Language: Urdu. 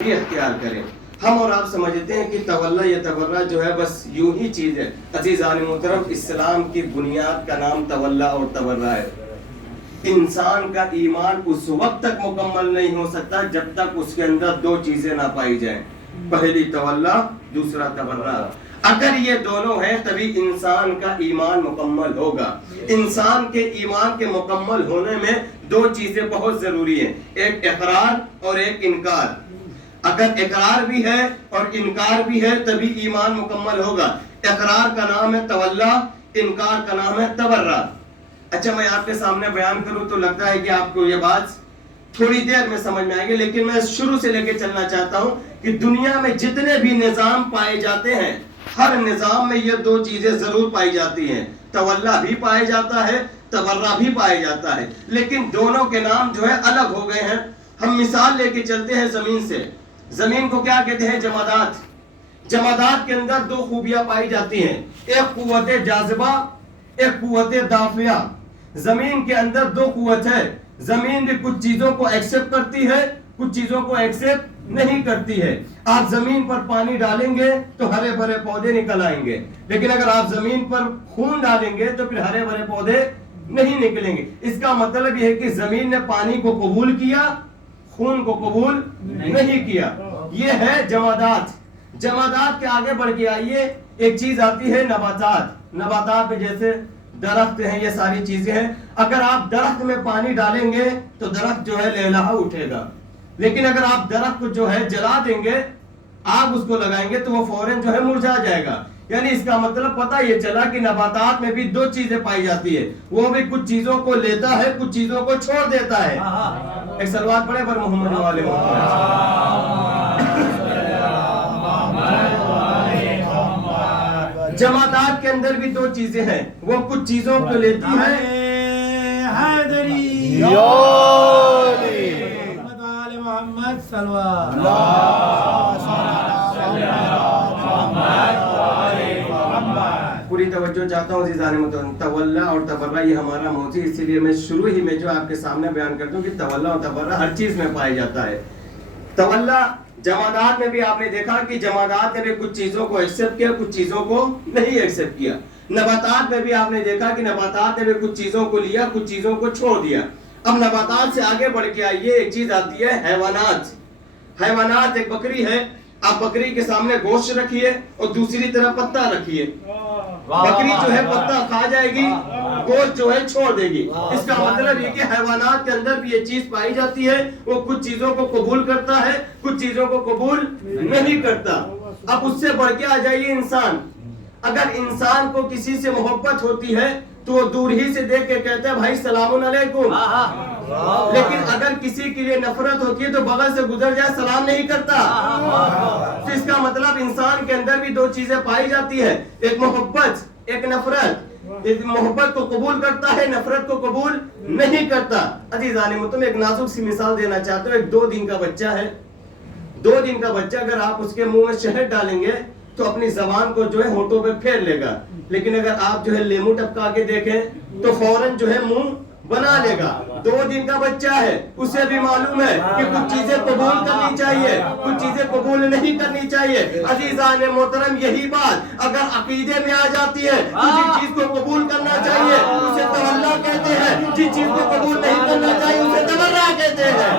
اختیار کریں. ہم اور آپ سمجھتے ہیں کہ تولا یا تبرہ جو ہے بس یوں ہی چیز ہے. عزیزان محترم، اسلام کی بنیاد کا نام تولا اور تبرہ ہے. انسان کا ایمان اس وقت تک مکمل نہیں ہو سکتا جب تک اس کے اندر دو چیزیں نہ پائی جائیں. پہلی تولا، دوسرا تبرہ. اگر یہ دونوں ہیں تبھی انسان کا ایمان مکمل ہوگا. انسان کے ایمان کے مکمل ہونے میں دو چیزیں بہت ضروری ہیں، ایک اقرار اور ایک انکار. اگر اقرار بھی ہے اور انکار بھی ہے تبھی ایمان مکمل ہوگا. اقرار کا نام ہے تولا، انکار کا نام ہے تبرہ. اچھا، میں آپ کے سامنے بیان کروں تو لگتا ہے کہ آپ کو یہ بات تھوڑی دیر میں سمجھ میں آئے گی، لیکن میں شروع سے لے کے چلنا چاہتا ہوں کہ دنیا میں جتنے بھی نظام پائے جاتے ہیں ہر نظام میں یہ دو چیزیں ضرور پائی جاتی ہیں. تولا بھی پایا جاتا ہے، تبرہ بھی پایا جاتا ہے، لیکن دونوں کے نام جو ہے الگ ہو گئے ہیں. ہم مثال لے کے چلتے ہیں زمین سے. زمین کو کیا کہتے ہیں؟ جمادات. جمادات کے اندر دو خوبیاں پائی جاتی ہیں، ایک قوت جاذبہ، ایک قوت دافعہ. زمین کے اندر دو قوت ہے. زمین بھی کچھ چیزوں کو ایکسپٹ کرتی ہے، کچھ چیزوں کو ایکسپٹ نہیں کرتی ہے. آپ زمین پر پانی ڈالیں گے تو ہرے بھرے پودے نکل آئیں گے، لیکن اگر آپ زمین پر خون ڈالیں گے تو پھر ہرے بھرے پودے نہیں نکلیں گے. اس کا مطلب یہ ہے کہ زمین نے پانی کو قبول کیا، خون کو قبول نہیں کیا. یہ ہے جمادات. جمادات کے آگے بڑھ کے آئیے، ایک چیز آتی ہے نباتات. نباتات میں جیسے درخت ہیں، یہ ساری چیزیں ہیں. اگر آپ درخت میں پانی ڈالیں گے تو درخت جو ہے لہلہا اٹھے گا، لیکن اگر آپ درخت کو جو ہے جلا دیں گے، آگ اس کو لگائیں گے تو وہ فوراً جو ہے مرجھا جائے گا. یعنی اس کا مطلب پتہ یہ چلا کہ نباتات میں بھی دو چیزیں پائی جاتی ہے، وہ بھی کچھ چیزوں کو لیتا ہے، کچھ چیزوں کو چھوڑ دیتا ہے. ایک صلوات پڑھے پر محمد والے جمادات کے اندر بھی دو چیزیں ہیں، وہ کچھ چیزوں کو لیتی ہے. پوری توجہ چاہتا ہوں عزیزان محترم. تولا اور تبرہ یہ ہمارا موضوع، اسی لیے میں شروع ہی میں جو آپ کے سامنے بیان کرتا ہوں کہ تولا اور تبرہ ہر چیز میں پایا جاتا ہے. تولا جمادات میں بھی آپ نے دیکھا کہ جمادات نے بھی کچھ چیزوں کو ایکسپٹ کیا، کچھ چیزوں کو نہیں ایکسپٹ کیا. نباتات میں بھی آپ نے دیکھا کہ نباتات نے بھی کچھ چیزوں کو لیا، کچھ چیزوں کو چھوڑ دیا. اب نباتات سے آگے بڑھ کے آئیے، ایک چیز آتی ہے حیوانات. حیوانات ایک بکری ہے، آپ بکری کے سامنے گوشت رکھیے اور دوسری طرف پتا رکھیے. بکری جو ہے پتا کھا جائے گی، گوشت جو ہے چھوڑ دے گی. اس کا مطلب یہ کہ حیوانات کے اندر بھی یہ چیز پائی جاتی ہے، وہ کچھ چیزوں کو قبول کرتا ہے، کچھ چیزوں کو قبول نہیں کرتا. اب اس سے بڑھ کے آ جائیے انسان. اگر انسان کو کسی سے محبت ہوتی ہے تو وہ دور ہی سے دیکھ کے کہتا ہے بھائی سلام علیکم، لیکن اگر کسی کے لیے نفرت ہوتی ہے تو بغل سے گزر جائے سلام نہیں کرتا. تو اس کا مطلب انسان کے اندر بھی دو چیزیں پائی جاتی ہے، ایک محبت، ایک نفرت. محبت کو قبول کرتا ہے، نفرت کو قبول نہیں کرتا. عزیزان محترم، ایک نازک سی مثال دینا چاہتا ہوں. ایک 2 دن کا بچہ ہے. 2 دن کا بچہ اگر آپ اس کے منہ میں شہد ڈالیں گے تو اپنی زبان کو جو ہے ہونٹوں پہ پھیر لے گا، لیکن اگر آپ جو ہے لیمو ٹپکا کے دیکھیں تو فوراً جو ہے منہ بنا لے گا. 2 دن کا بچہ ہے، اسے بھی معلوم ہے کہ کچھ چیزیں قبول کرنی چاہیے، کچھ چیزیں قبول نہیں کرنی چاہیے. عزیزان محترم، یہی بات اگر عقیدے میں آ جاتی ہے تو جس چیز کو قبول کرنا چاہیے اسے تولا کہتے ہیں، جس چیز کو قبول نہیں کرنا چاہیے اسے تبرہ کہتے ہیں.